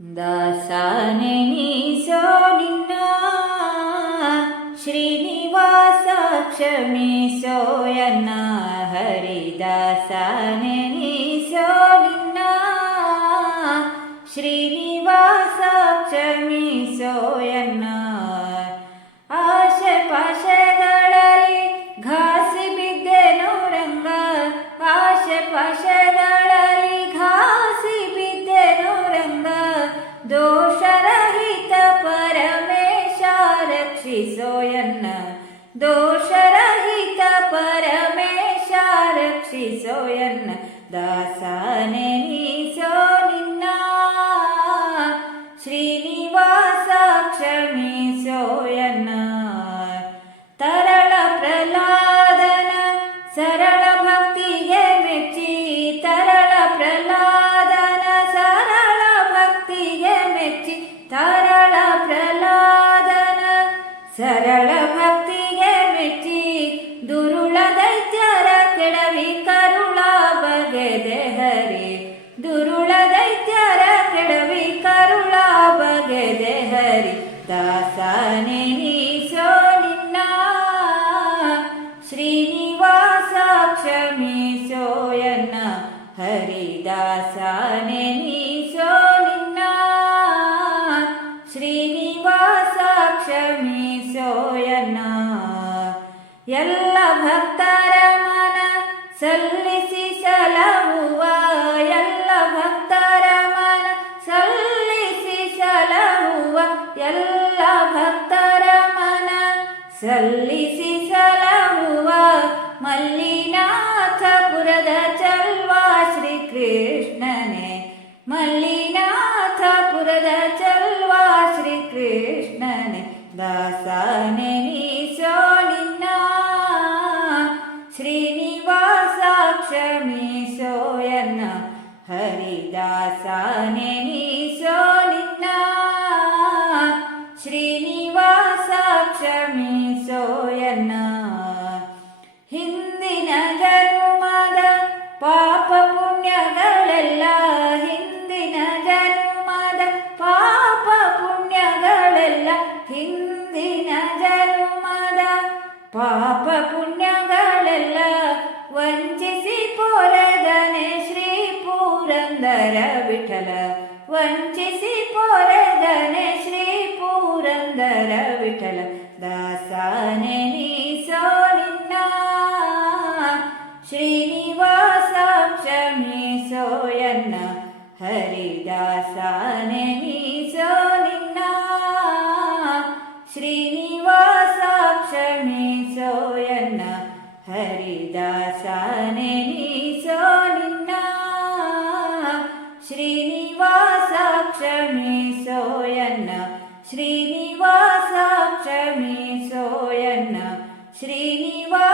श्रीनिवास निसलिना श्रीनिवासाक्षमि सोयाना हरिदासा सोलिना श्रीनिवासाक्षमि सोया ರಕ್ಷಿಸೋಯನ್ನ ದೋಷರಹಿತ ಪರಮೇಶ ರಕ್ಷಿಸೋಯನ್ನ ದಾಸನೆ ನೀಸೋ ನಿನ್ನ ಶ್ರೀನಿವಾಸ ಕ್ಷಮಿಸೋಯನ್ನ ತರಳ ಪ್ರಹ್ಲಾದನ ಸರಳ ಭಕ್ತಿಗೆ ಮೆಚ್ಚಿ ತರಳ ಪ್ರಹ್ಲಾದನ ಸರಳ ಭಕ್ತಿಗೆ ಮೆಚ್ಚಿ ತರಳ ಪ್ರಹ್ಲಾದನ ಸರಳ ಭಕ್ತಿಗೆ ಮೆಚ್ಚಿ ದುರುಳ ದೈತ್ಯರ ಕೆಡವಿ ಕರುಳ ಬಗೆದೆ ಹರಿ ದುರುಳ ದೈತ್ಯರ ಕೆಡವಿ ಕರುಳ ಬಗೆದೆ ಹರಿ ದಾಸನೆ ನೀಸೋ ನಿನ್ನ ಶ್ರೀನಿವಾಸ ಕ್ಷಮಿಸೋಯನ್ನ ಹರಿದಾಸನೆ ನೀಸೋ ಎಲ್ಲ ಭಕ್ತರ ಮನ ಸಲ್ಲಿಸಿ ಸಲಹುವ ಎಲ್ಲ ಭಕ್ತರ ಮನ ಸಲ್ಲಿಸಿ ಸಲಹುವ ಎಲ್ಲ ಭಕ್ತರ ಮನ ಸಲ್ಲಿಸಿ ಸಲಹುವ ಮಲ್ಲಿನಾಥಪುರದ ಚಲ್ವಾ ಶ್ರೀಕೃಷ್ಣನೇ ಮಲ್ಲಿನಾಥಪುರದ ಚಲ್ವಾ ಶ್ರೀಕೃಷ್ಣನೇ ದಾಸನೆ ನೀಸೋ ಹರಿದಾಸನೆ ನೀಸೋ ನಿನ್ನ ಶ್ರೀನಿವಾಸ ಕ್ಷಮಿಸೋಯನ್ನ ಹಿಂದಿನ ಜನುಮದ ಪಾಪ ಪುಣ್ಯಗಳೆಲ್ಲ ಹಿಂದಿನ ಜನುಮದ ಪಾಪ ಪುಣ್ಯಗಳೆಲ್ಲ ಹಿಂದಿನ ಜನುಮದ ಪಾಪ ಪುಣ್ಯಗಳೆಲ್ಲ श्रीनिवासाक्ष मे सोयना हरिदासा सोनििना श्रीनिवासाक्षमे सोयना हरिदास ने नीसोना श्रीनिवासाक्षमे सोयना श्रीनिवासाक्षमे सोयना श्रीनिवास